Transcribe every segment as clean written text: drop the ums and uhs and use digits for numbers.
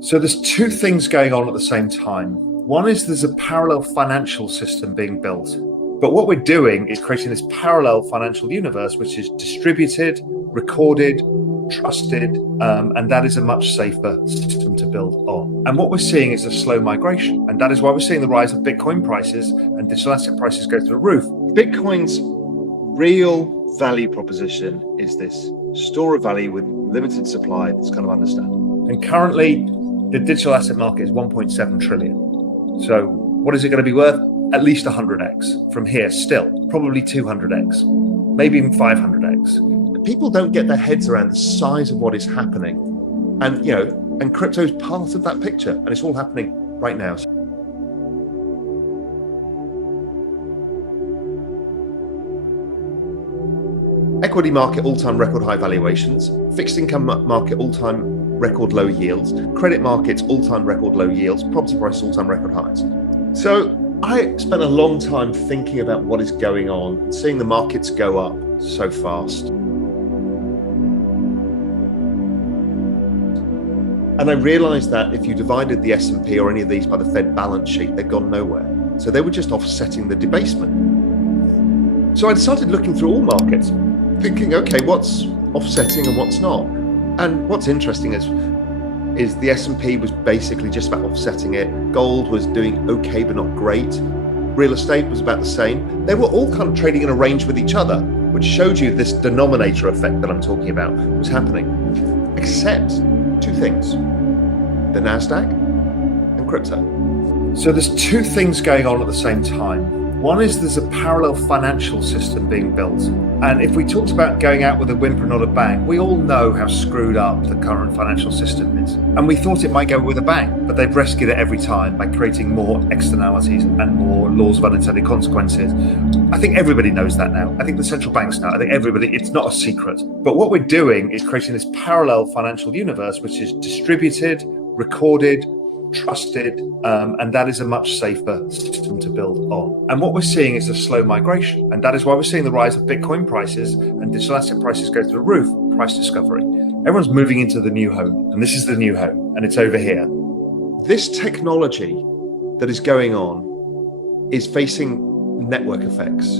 So there's two things going on at the same time. One is there's a parallel financial system being built. But what we're doing is creating this parallel financial universe, which is distributed, recorded, trusted, and that is a much safer system to build on. And what we're seeing is a slow migration. And that is why we're seeing the rise of Bitcoin prices and digital asset prices go through the roof. Bitcoin's real value proposition is this store of value with limited supply that's kind of understand. And currently, the digital asset market is 1.7 trillion. So what is it going to be worth? At least 100x from here still, probably 200x, maybe even 500x. People don't get their heads around the size of what is happening. And crypto is part of that picture, and it's all happening right now. Equity market all-time record high valuations, fixed income market all-time record low yields, credit markets all-time record low yields, property prices all-time record highs. So I spent a long time thinking about what is going on and seeing the markets go up so fast. And I realized that if you divided the S&P or any of these by the Fed balance sheet, they'd gone nowhere. So they were just offsetting the debasement. So I started looking through all markets, thinking, okay, what's offsetting and what's not? And what's interesting is the S&P was basically just about offsetting it. Gold was doing okay, but not great. Real estate was about the same. They were all kind of trading in a range with each other, which showed you this denominator effect that I'm talking about was happening. Except two things, the NASDAQ and crypto. So there's two things going on at the same time. One is there's a parallel financial system being built. And if we talked about going out with a whimper and not a bang, we all know how screwed up the current financial system is. And we thought it might go with a bang, but they've rescued it every time by creating more externalities and more laws of unintended consequences. I think everybody knows that now. I think the central banks know. I think everybody, it's not a secret. But what we're doing is creating this parallel financial universe, which is distributed, recorded, trusted, and that is a much safer system to build on. And what we're seeing is a slow migration. And that is why we're seeing the rise of Bitcoin prices and digital asset prices go through the roof, price discovery. Everyone's moving into the new home, and this is the new home, and it's over here. This technology that is going on is facing network effects,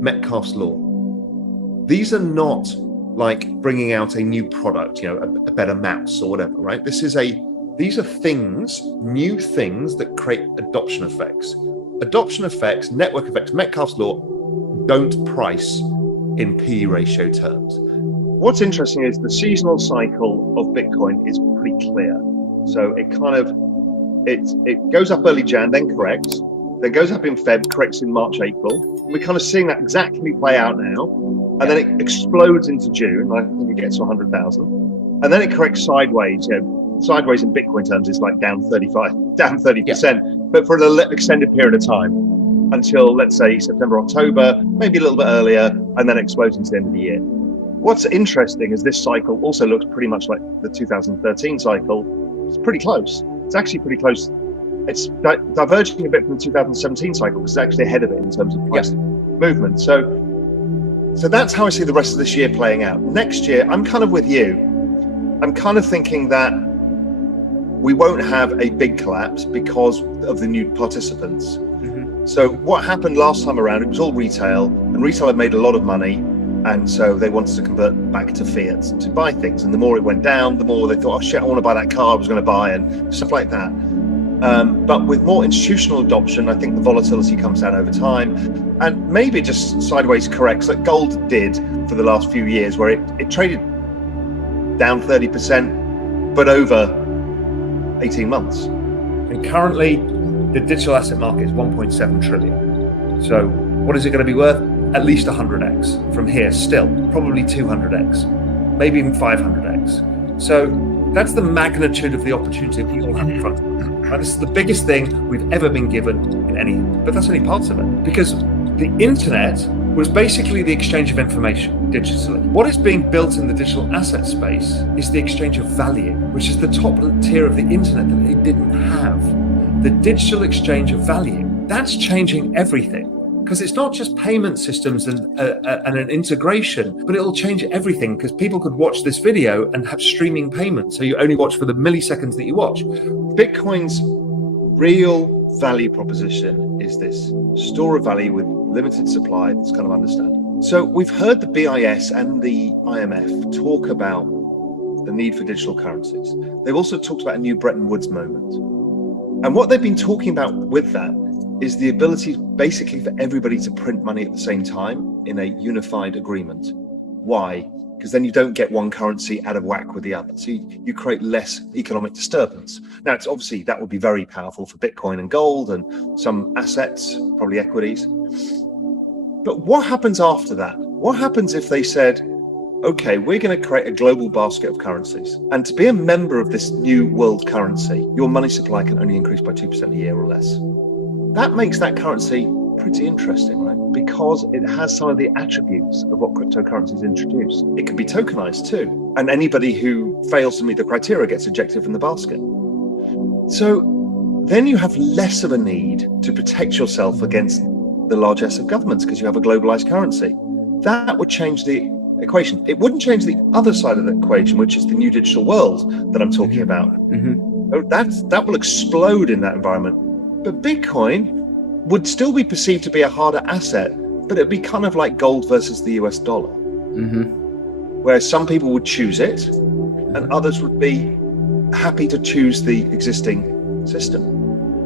Metcalfe's law. These are not like bringing out a new product, a better mouse or whatever, right? These are things, new things that create adoption effects. Adoption effects, network effects, Metcalfe's law don't price in P/E ratio terms. What's interesting is the seasonal cycle of Bitcoin is pretty clear. So it goes up early Jan, then corrects, then goes up in Feb, corrects in March, April. We're kind of seeing that exactly play out now. And then it explodes into June. I think it gets to 100,000. And then it corrects sideways. Sideways in Bitcoin terms is like down 30%, but for an extended period of time until, let's say, September, October, maybe a little bit earlier, and then explodes into the end of the year. What's interesting is this cycle also looks pretty much like the 2013 cycle. It's pretty close. It's actually pretty close. It's diverging a bit from the 2017 cycle because it's actually ahead of it in terms of price movement. So that's how I see the rest of this year playing out. Next year, I'm kind of with you. I'm kind of thinking that we won't have a big collapse because of the new participants. Mm-hmm. So what happened last time around, it was all retail, and retail had made a lot of money, and so they wanted to convert back to fiat to buy things. And the more it went down, the more they thought, oh shit, I want to buy that car I was going to buy, and stuff like that. But with more institutional adoption, I think the volatility comes down over time, and maybe it just sideways corrects like gold did for the last few years, where it traded down 30%, but over 18 months. And currently, the digital asset market is 1.7 trillion. So what is it going to be worth? At least 100x from here still, probably 200x, maybe even 500x. So that's the magnitude of the opportunity people have in front of them. Right? This is the biggest thing we've ever been given in anything, but that's only parts of it, because the internet was basically the exchange of information digitally. What is being built in the digital asset space is the exchange of value, which is the top tier of the internet that it didn't have. The digital exchange of value, that's changing everything. because it's not just payment systems and an integration, but it'll change everything, because people could watch this video and have streaming payments. So you only watch for the milliseconds that you watch. Bitcoin's real value proposition is this store of value with limited supply. That's kind of understandable. So we've heard the BIS and the IMF talk about the need for digital currencies. They've also talked about a new Bretton Woods moment. And what they've been talking about with that is the ability basically for everybody to print money at the same time in a unified agreement. Why? Because then you don't get one currency out of whack with the other. So you create less economic disturbance. Now, it's obviously that would be very powerful for Bitcoin and gold and some assets, probably equities. But what happens after that? What happens if they said, okay, we're going to create a global basket of currencies. And to be a member of this new world currency, your money supply can only increase by 2% a year or less. That makes that currency pretty interesting, right? Because it has some of the attributes of what cryptocurrencies introduce. It can be tokenized too. And anybody who fails to meet the criteria gets ejected from the basket. So then you have less of a need to protect yourself against the largesse of governments because you have a globalized currency. That would change the equation. It wouldn't change the other side of the equation, which is the new digital world that I'm talking about. That will explode in that environment. But Bitcoin would still be perceived to be a harder asset, but it'd be kind of like gold versus the US dollar. Where some people would choose it and others would be happy to choose the existing system.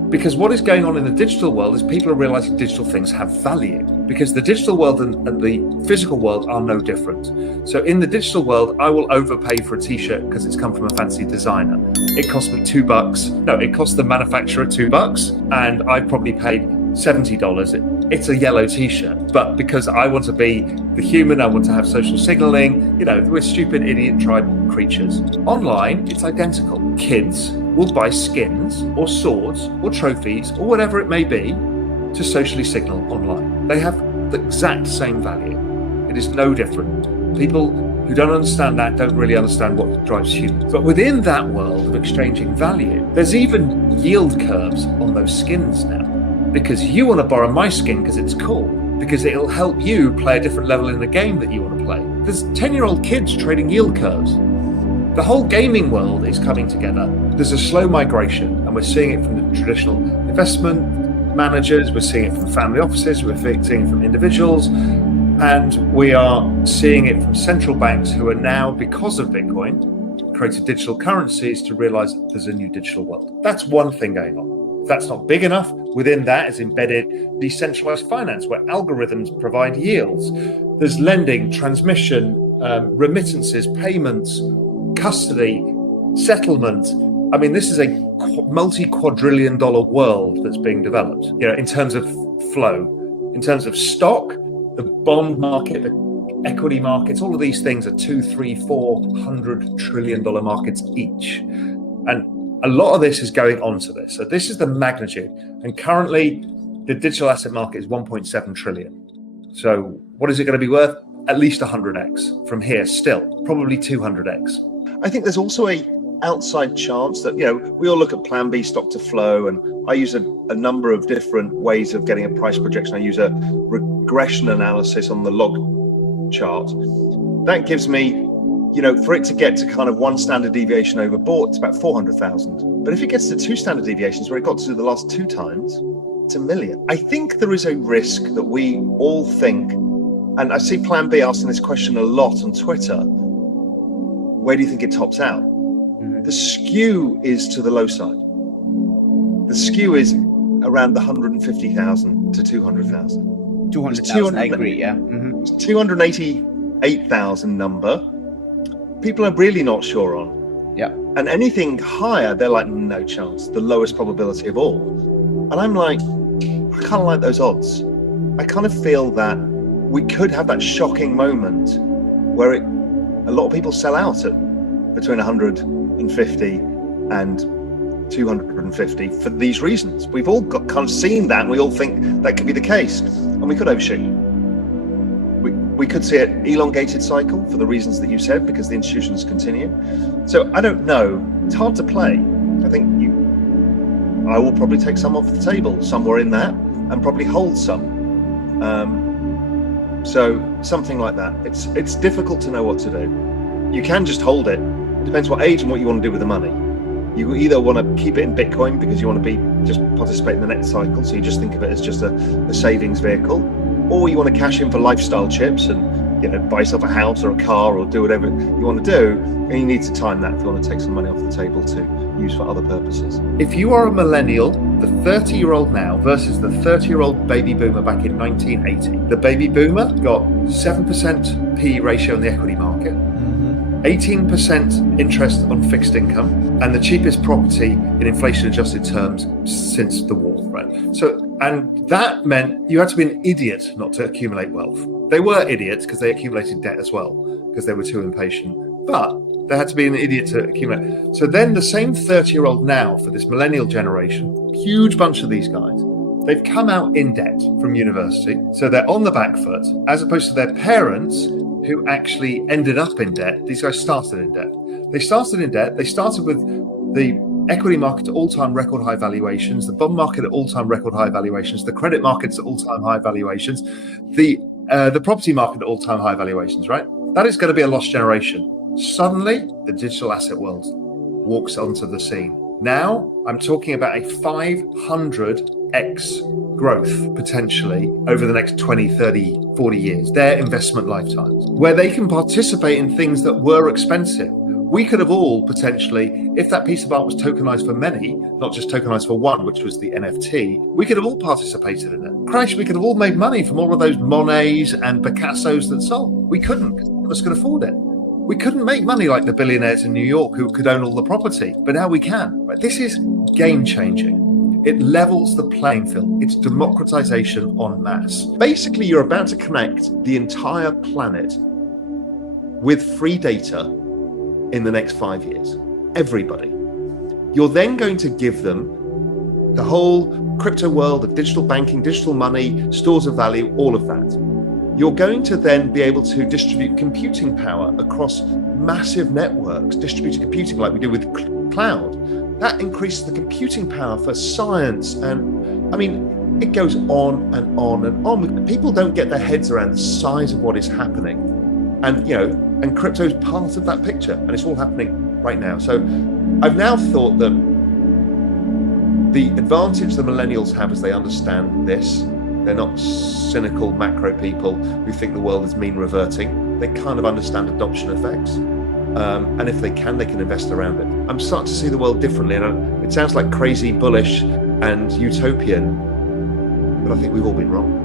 Because what is going on in the digital world is people are realizing digital things have value, because the digital world and the physical world are no different. So in the digital world, I will overpay for a t-shirt because it's come from a fancy designer. It cost me $2. No, it cost the manufacturer $2, and I probably paid $70. It's a yellow t-shirt, but because I want to be the human, I want to have social signaling, we're stupid, idiot, tribal creatures. Online, it's identical. Kids will buy skins or swords or trophies or whatever it may be to socially signal online. They have the exact same value. It is no different. People who don't understand that don't really understand what drives humans. But within that world of exchanging value, there's even yield curves on those skins now, because you want to borrow my skin because it's cool, because it'll help you play a different level in the game that you want to play. There's 10-year-old kids trading yield curves. The whole gaming world is coming together. There's a slow migration, and we're seeing it from the traditional investment managers, we're seeing it from family offices, we're seeing it from individuals, and we are seeing it from central banks who are now, because of Bitcoin, created digital currencies to realize that there's a new digital world. That's one thing going on. If that's not big enough, within that is embedded decentralized finance, where algorithms provide yields. There's lending, transmission, remittances, payments, custody, settlement. I mean, this is a multi-quadrillion dollar world that's being developed, in terms of flow, in terms of stock, the bond market, the equity markets, all of these things are $200, $300, $400 trillion markets each. And a lot of this is going on to this. So this is the magnitude. And currently the digital asset market is 1.7 trillion. So what is it going to be worth? At least 100x from here still, probably 200x. I think there's also a outside chance that, we all look at Plan B stock to flow, and I use a number of different ways of getting a price projection. I use a regression analysis on the log chart. That gives me, for it to get to kind of one standard deviation overbought, it's about 400,000. But if it gets to 2 standard deviations, where it got to the last 2 times, it's 1 million. I think there is a risk that we all think, and I see Plan B asking this question a lot on Twitter, where do you think it tops out? The skew is to the low side. The skew is around the 150,000 to 200,000. 200,000, I agree, yeah. 288,000 number, people are really not sure on. Yeah. And anything higher, they're like, no chance, the lowest probability of all. And I'm like, I kind of like those odds. I kind of feel that we could have that shocking moment where a lot of people sell out at between 150 and 250 for these reasons. We've all got kind of seen that, and we all think that could be the case, and we could overshoot. We could see an elongated cycle for the reasons that you said, because the institutions continue. So I don't know. It's hard to play. I think I will probably take some off the table somewhere in that, and probably hold some. So something like that. It's difficult to know what to do. You can just hold it. It depends what age and what you want to do with the money. You either want to keep it in Bitcoin because you want to just participate in the next cycle, so you just think of it as just a savings vehicle, or you want to cash in for lifestyle chips and buy yourself a house or a car or do whatever you want to do, and you need to time that if you want to take some money off the table to use for other purposes. If you are a millennial, the 30-year-old now versus the 30-year-old baby boomer back in 1980, the baby boomer got 7% PE ratio in the equity market, 18% interest on fixed income, and the cheapest property in inflation-adjusted terms since the war, right? So, and that meant you had to be an idiot not to accumulate wealth. They were idiots because they accumulated debt as well, because they were too impatient. But they had to be an idiot to accumulate. So then the same 30-year-old now for this millennial generation, huge bunch of these guys, they've come out in debt from university. So they're on the back foot, as opposed to their parents who actually ended up in debt. These guys started in debt. They started in debt. They started with the equity market at all-time record high valuations, the bond market at all-time record high valuations, the credit markets at all-time high valuations, the property market at all-time high valuations, right? That is going to be a lost generation. Suddenly, the digital asset world walks onto the scene. Now, I'm talking about a 500x growth potentially over the next 20, 30, 40 years, their investment lifetimes, where they can participate in things that were expensive. We could have all potentially, if that piece of art was tokenized for many, not just tokenized for one, which was the NFT, we could have all participated in it. Christ, we could have all made money from all of those Monets and Picassos that sold. We couldn't, because none of us could afford it. We couldn't make money like the billionaires in New York who could own all the property, but now we can. Right? This is game changing. It levels the playing field. It's democratization en masse. Basically, you're about to connect the entire planet with free data in the next 5 years. Everybody. You're then going to give them the whole crypto world of digital banking, digital money, stores of value, all of that. You're going to then be able to distribute computing power across massive networks, distributed computing like we do with cloud. That increases the computing power for science. And I mean, it goes on and on and on. People don't get their heads around the size of what is happening. And, and crypto is part of that picture, and it's all happening right now. So I've now thought that the advantage the millennials have is they understand this. They're not cynical macro people who think the world is mean reverting. They kind of understand adoption effects. And if they can invest around it. I'm starting to see the world differently. And it sounds like crazy, bullish and utopian, but I think we've all been wrong.